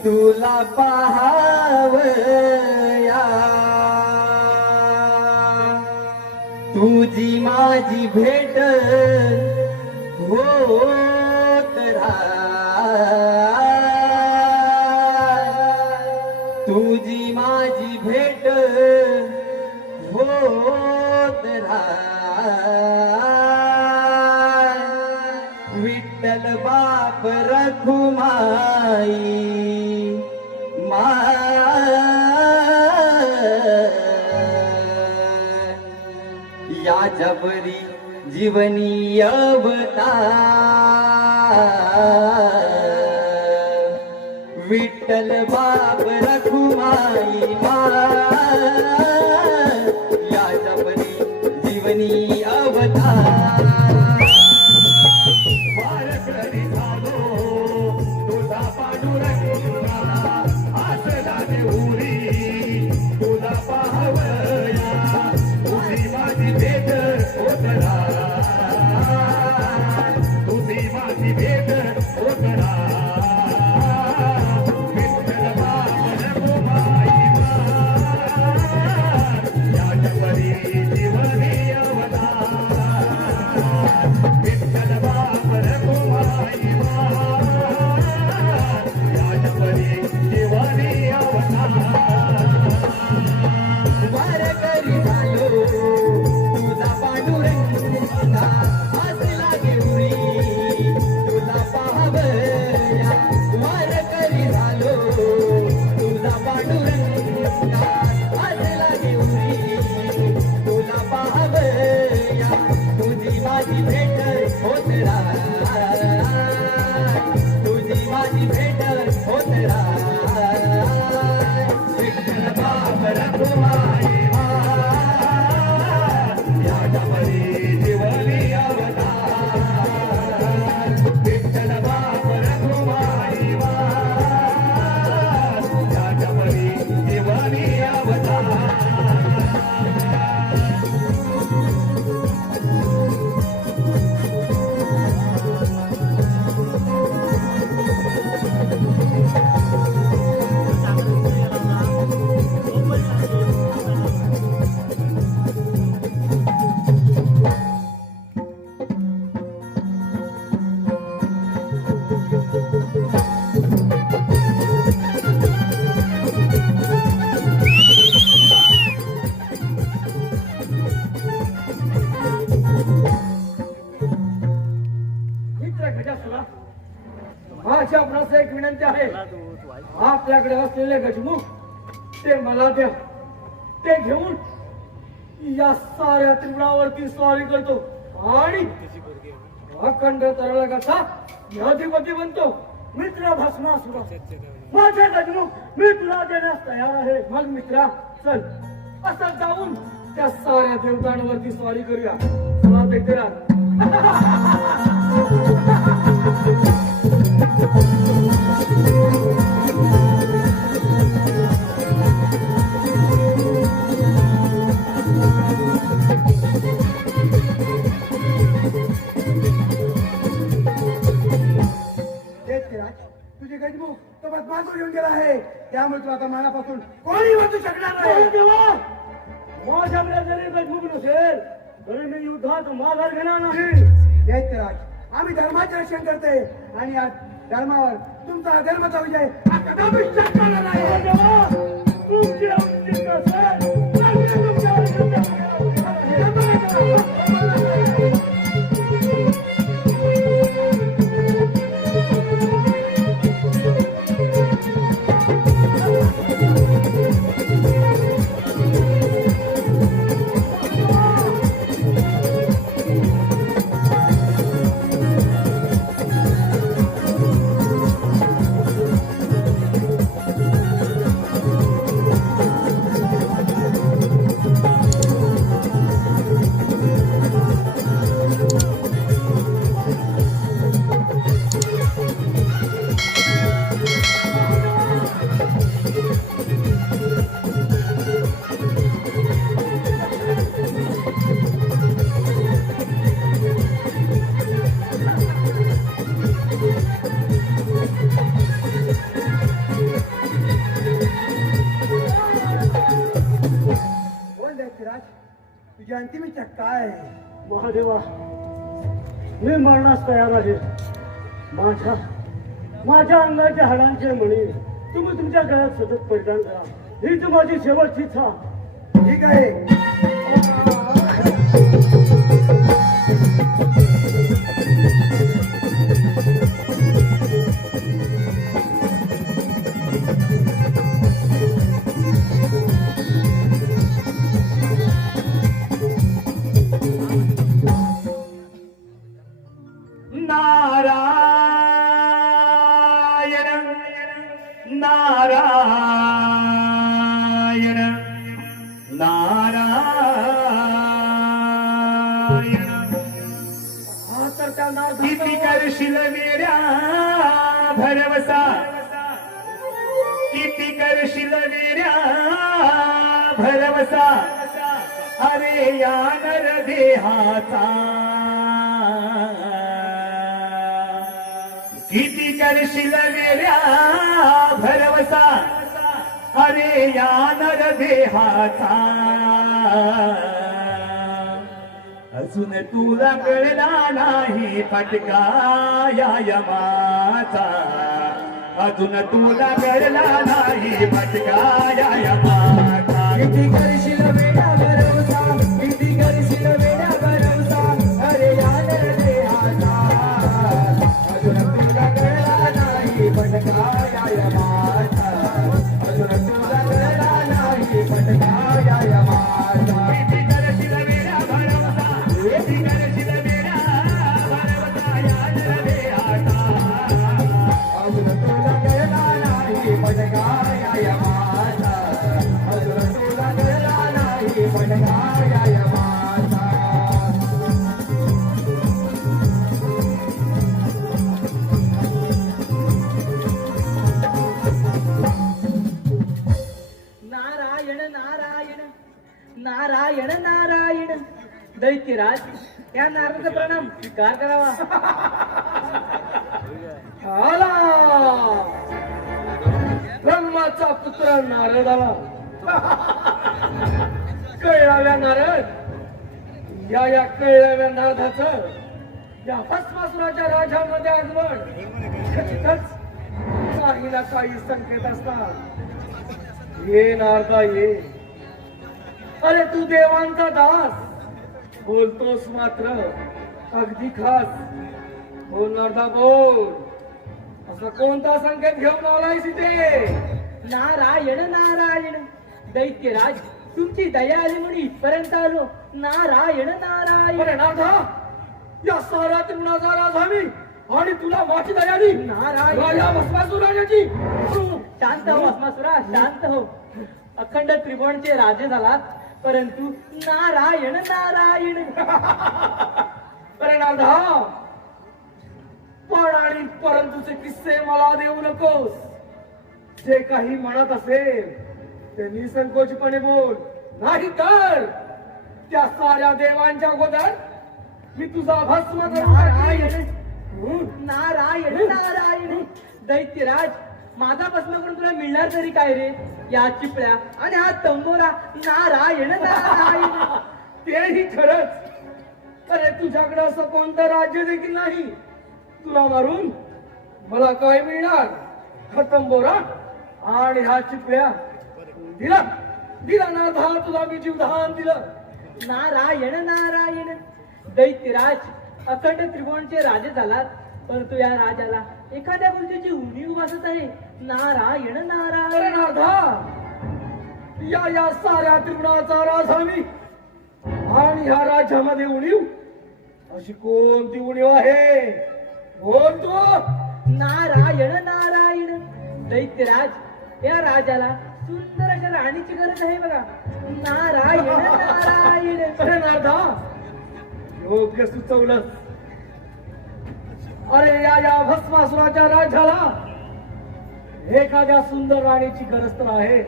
तुला पाहावया तुझी माझी भेट होत तुझी माझी भेट होत विठ्ठल बाप रघुमाई याच्या परी जीवनी अवतार विठ्ठल बाप रखुमाई याच्या परी जीवनी अवतार वारकरी झालो तुझा पांडुरंगा आसरा देऊरी तुझा पाहवया तुझी माझी भेट होतरा तुझी माझी भेट होतरा विठ्ठल बाप रखुमाई याच्या परी जीवनी अवतार विठ्ठल बाप रखुमाई याच्या परी जीवनी अवतार वारकरी झालो तुझा पांडुरंगा असला गेवरी तुझा पाहवया वारकरी झालो तुझा पांडुरंगा असला गेवरी तुझा पाहवया तुझी माझी भेट होत तुझी माझी भेट होत विठ्ठल बाप रखुमाई याच्या परी जीवनी अवतार विठ्ठल बाप रखुमाई याच्या परी जीवनी अवतार मित्र गजासुरा, माझी आपणास एक विनंती आहे. आपल्याकडे असलेले गजमुख ते मला द्या. ते घेऊन या साऱ्या त्रिपुरावरती स्वारी करतो आणि अखंड तरळगाचा अधिपती बनतो. मित्र भस्मासुरा, माझे गजमुख मी तुला देण्यास तयार आहे. मग मित्रा चल असं जाऊन त्या साऱ्या देवतांवरती स्वारी करूया. चला दैत्यराज. तुझे गजमुख तो बदमाश येऊन गेला आहे. त्यामुळे तू आता मनापासून कोणी वाचू शकणार नाही. देवा, माझ्याकडे जरी गजमुख नसेल तरी मी युद्धात माघार घेणार नाही. दैत्यराज, आम्ही धर्माचे रक्षण करते आणि या धर्मावर तुमचा धर्माचा विजय हा कदापि शक्य नाही. देवा, तुमची औचित्य असेल तर मी तुमच्यावर युद्ध करेन. तुझी अंतिम इच्छा काय आहे? महादेवा, मी मरणास तयार आहे. माझ्या अंगाच्या हाडांचे मणी तुम्ही तुमच्या गळ्यात सतत परिधान करा. हीच माझी शेवटची इच्छा. ठीक आहे. नारायण हा तर त्या किती नारदाचा करशील वेड्या भरवसा किती करशील वेड्या भरवसा अरे या नर देहाचा किती करशील वेड्या भरवसा अरे या नर देहाचा अजून तुला कळला नाही फटका या यमाचा अजून तुला कळला नाही फटका या यमाचा किती करशील वेडा भरवसा किती करशील वेडा भरवसा अरे यार देहाचा अजून तुला कळला नाही फटका या यमाचा अजून तुला कळला नाही फटका या यमाचा किती करशील वेड्या भरवसा किती करशील वेड्या भरवसा या नर देहाचा अजून तुला कळला नाही फटका या यमाचा अजून तुला कळला नाही फटका या यमाचा नारायण नारायण नारायण नारायण दैत्यराज त्या नारदाचा प्रणाम स्वीकार करावा आला ब्रह्माचा पुत्र नारद आला कळलाव्या नारद या कळलाव्या नारदाचं या भस्मासुराच्या राजामध्ये आगमन खचितच काही ना काही संकेत असतात ये नारदा ये अरे तू देवांचा दास बोलतोस मात्र अगदी खास बोल नारदा बोल असं कोणता संकेत घेऊन आलायस इथे नारायण नारायण दैत्यराज तुमची दया आली म्हणून इथपर्यंत आलो नारायण नारायण अरे नारदा या साऱ्या त्रिगुणाचा राजा मी आणि तुला माझी दया आली नारायण. राजा भस्मासुर राजाची शांत हो भस्मासुरा शांत हो अखंड त्रिभुवनचे राजे झालात परंतु नारायण नारायण अरे नारदा पण आणि परंतुचे किस्से मला देऊ नकोस जे काही म्हणत असेल ते निसंकोचपणे बोल नाही तर त्या साऱ्या देवांच्या अगोदर मी तुझा भस्म करून नारायण टाकीन. नारायण नारायण दैत्यराज माझा भस्म करून तुला मिळणार तरी काय रे या चिपळ्या आणि हा तंबोरा नारायण नारायण तेही खरंच अरे तुझ्याकडे असं कोणतं राज्य देखील नाही तुला मारून मला काय मिळणार खतम बोरा आणि हा चिपळ्या दिला दिला ना धान तुला मी जीवधान दिलं नारायण नारायण दैत्यराज अखंड त्रिभुवनचे राजे झालात परंतु या राजाला एखाद्या गोष्टीची उणीव वाटत आहे नारायण अरे नारायण नाथा या साऱ्या त्रिगुणाचा राजा मी आणि ह्या राज्यामध्ये उणीव अशी कोणती उणीव आहे बोल तू नारायण नारायण दैत्यराज या राजाला सुंदर अशा राणीची गरज आहे बघा नारायण नारायण अरे नारदा योग्य सुचवलं अरे या भस्मासुराच्या राज्याला एखाद्या सुंदर राणीची गरज तर आहे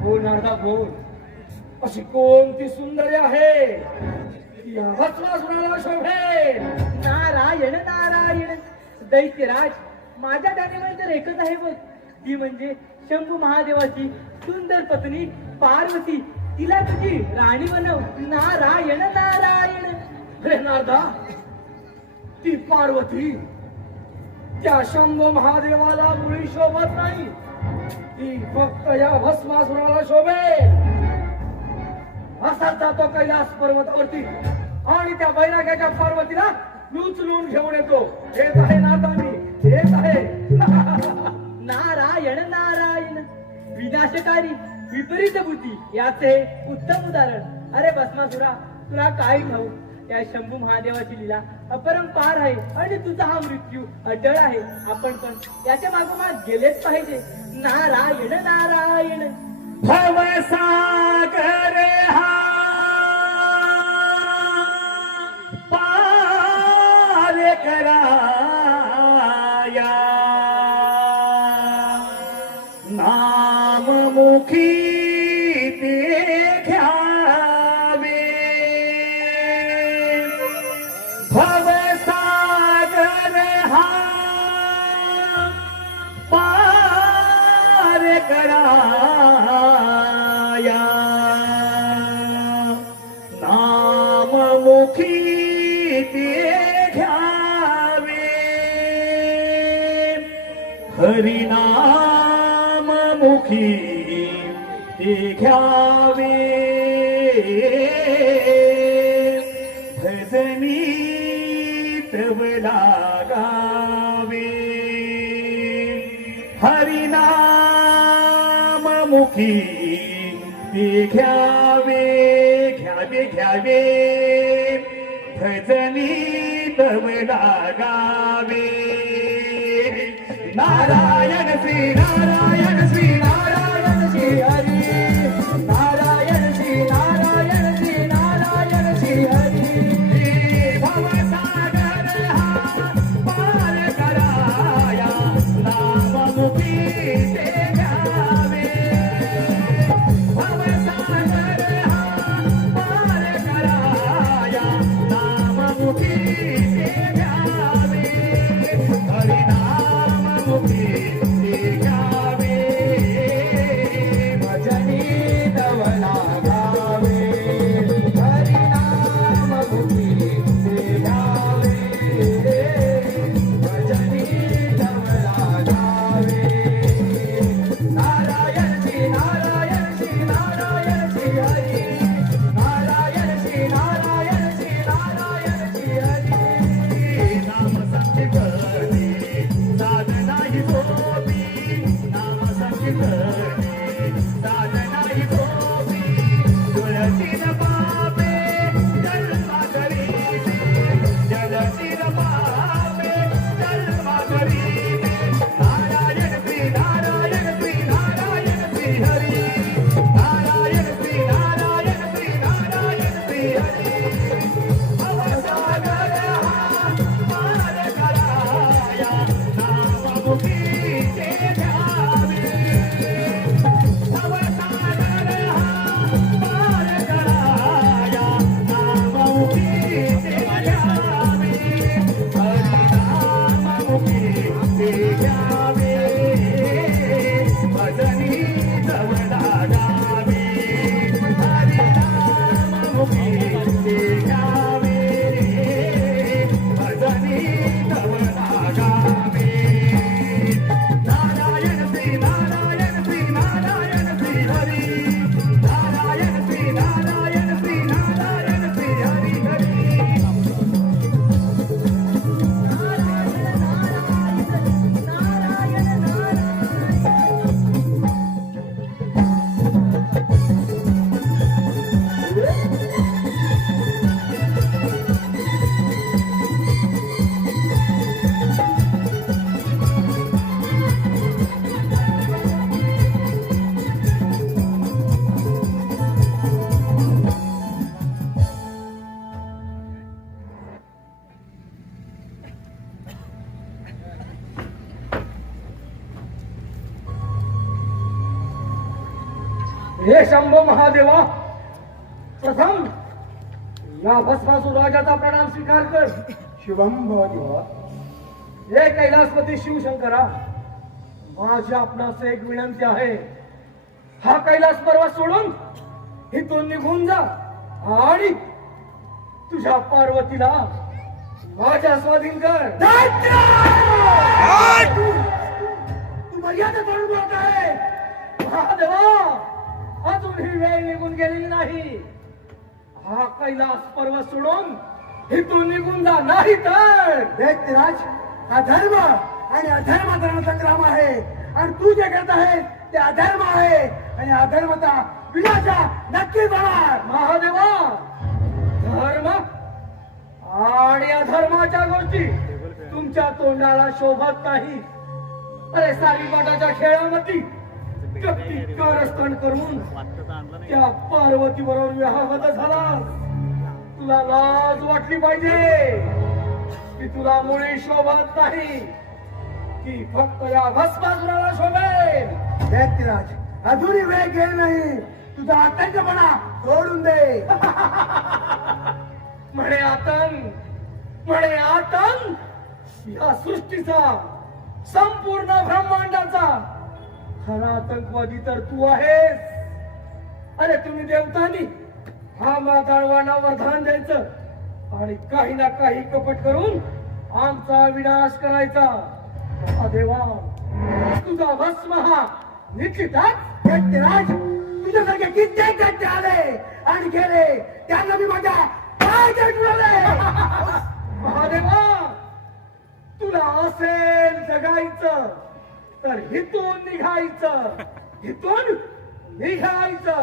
बोल नारदा बोल अशी कोणती सुंदरी आहे की या भस्मासुराला शोभेल नारायण नारायण दैत्यराज माझ्या ध्यानामध्ये तर एकच आहे बघ ती म्हणजे शंभू महादेवाची सुंदर पत्नी पार्वती तिला तुझी राणी बनव नारायण नारायण अरे नारदा ती पार्वती त्या शंभू महादेवाला मुळी शोभत नाही ती फक्त या भस्मासुराला शोभेल असाच जातो कैलास पर्वतावरती आणि त्या बैराग्याच्या पार्वतीला उचलून घेऊन येतो येत आहे नारदा मी येत आहे नारायण नारायण विनाशकारी विपरीत बुद्धी याचे उत्तम उदाहरण अरे भस्मासुरा तुला काय ठाऊ या शंभू महादेवाची लीला अपरंपार आहे आणि तुझा हा मृत्यू अटळ आहे आपण पण याच्या मागोमाग गेलेच पाहिजे नारायण नारायण भवसागर हा मुखी ते घ्यावे हरिनाम मुखी ते घ्यावे भजनी तव लागावे हरिनाम मुखी ते घ्यावे घ्यावे घ्यावे भजनी तव लागावे नारायण श्री नारायण श्री नारायण श्री हरी नारायण श्री नारायण श्री नारायण श्री हरी भवसागर हा पार कराया नाममुखी ते घ्यावे भवसागर हा पार कराया नाममुखी ते घ्यावे हरिनाममुखी ते घ्यावे भजनी तव लागावे हरिनाममुखी ते घ्यावे भजनी तव लागावे नारायण श्री नारायण श्री नारायण श्री हरी नारायण श्री नारायण श्री नारायण श्री हरी नाम संकीर्तने साधना ही सोपी नाम संकीर्तने साधना ही सोपी तुळसीन पापे जन्मा करीते जलसीन पापे जन्मा करीते नारायण श्री नारायण श्री नारायण श्री हरी नारायण श्री नारायण श्री नारायण श्री हरी भवसागर हा पार कराया नाममुखी ते घ्यावे भवसागर हा पार कराया नाममुखी ते घ्यावे हरिनाममुखी ते घ्यावे भजनी तव लागावे हरिनाममुखी ते घ्यावे भजनी तव लागावे नारायण श्री नारायण श्री नारायण श्री हरी नारायण श्री नारायण श्री नारायण श्री हरी हरी हे शंभो महादेवा प्रथम या भस्मासूर राजाचा प्रणाम स्वीकार कर शुभम भवदेवा हे कैलासपती शिवशंकरा माझी आपणास एक विनंती आहे हा कैलास पर्वत सोडून इथून निघून जा आणि तुझ्या पार्वतीला माझ्या स्वाधीन कर तू मर्यादा करून बोलत आहे महादेवा अजून ही वेळ निघून गेलेली नाही हा कैलास पर्वत सोडून इथून निघून जा नाही तर दैत्यराज हा धर्म आणि अधर्माचा संग्राम आहे आणि तू जे करत आहे ते अधर्म आहे आणि अधर्मता विनाशा नक्की होणार महादेवा धर्म आणि अधर्माच्या गोष्टी तुमच्या तोंडाला शोभत नाही अरे सारीपाटाच्या खेळामध्ये कपटी कारस्थान करून त्या पार्वती बरोबर विवाह झाला तुला लाज वाटली पाहिजे की तुला मुळे शोभत नाही की फक्त या भस्मासुराला शोभेल दैत्यराज अजूनही वेळ गेली नाही तुझा आतंकपणा सोडून दे म्हणे आतंक या सृष्टीचा संपूर्ण ब्रह्मांडाचा खरा आतंकवादी तर तू आहेस अरे तुम्ही देवतांनी हा माताळवाना वरदान द्यायचं आणि काही ना काही कपट करून आमचा विनाश करायचा. महादेवा तुझा भस्म हा निश्चितच दैत्यराज, तुझ्यासारखे कित्येक दैत्य आले आणि गेले, त्यांना मी माझ्या पाय उडवले. महादेवा तुला असेल जगायचं तर हिथून निघायचं, हिथून निघायचं.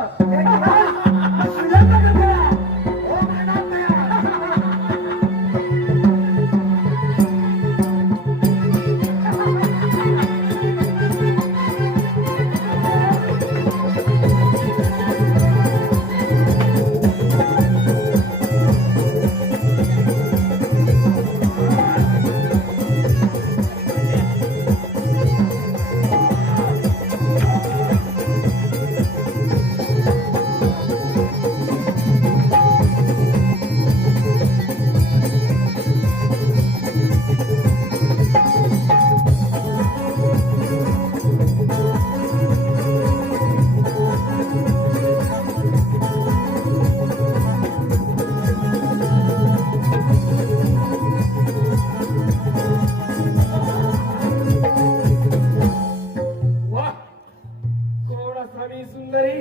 वा कोण असावी सुंदरी,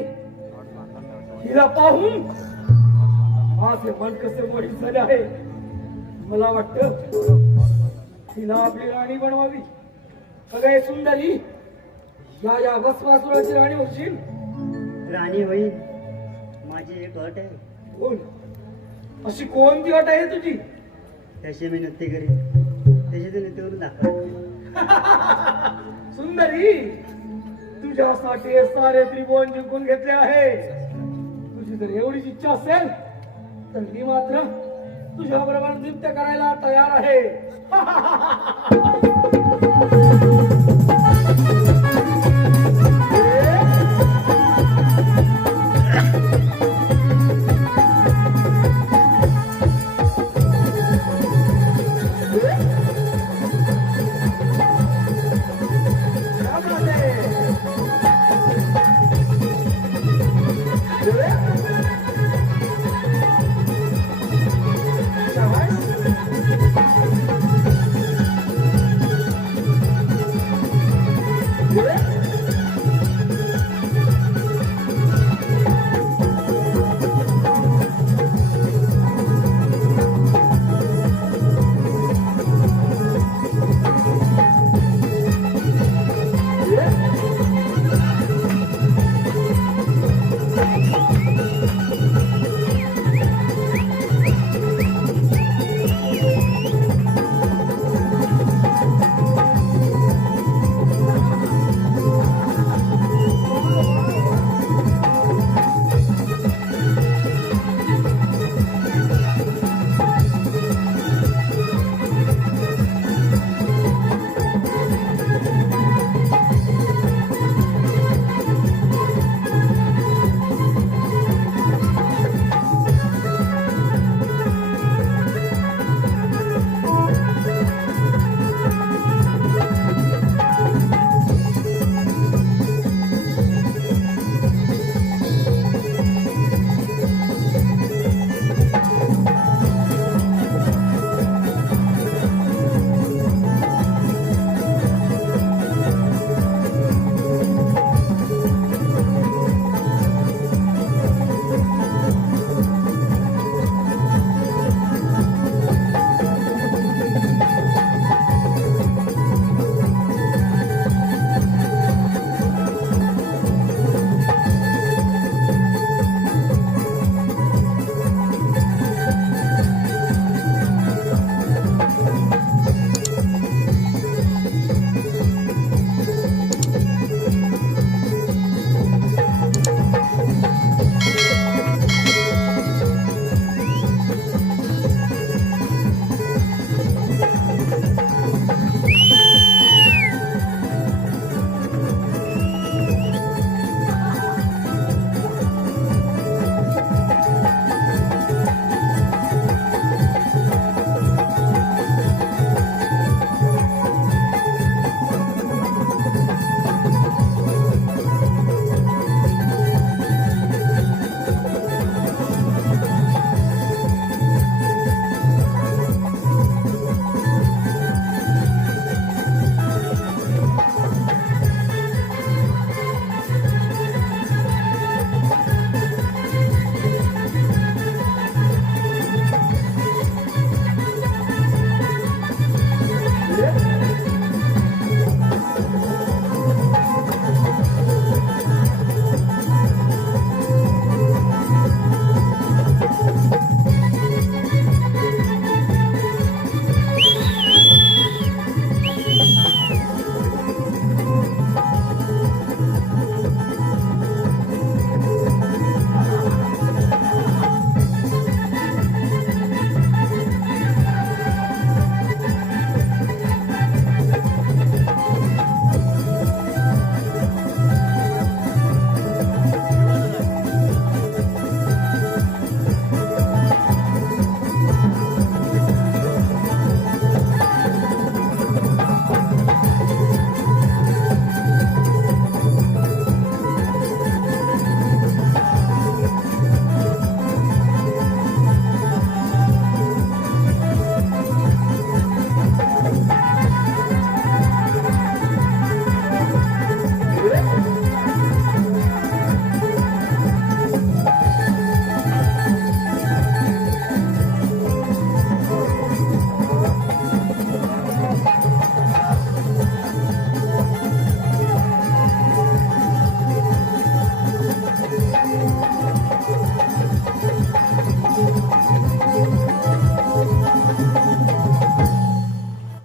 हिला पाहून माझे मन कसे मोहित झाले आहे. मला वाटतं हिला आपली राणी बनवावी. सगळे सुंदरी, या भस्मासुराची राणी होशील. राणी होईल, माझी एक अट आहे. कोण अशी कोणती अट आहे तुझी? तशी मी नृत्य करीन, तशी तू नृत्य करून दाखव. सुंदरी, तुझ्यासाठी हे सारे त्रिभुवन जिंकून घेतले आहे. तुझी जर एवढीच इच्छा असेल तर मी मात्र तुझ्या बरोबर नृत्य करायला तयार आहे.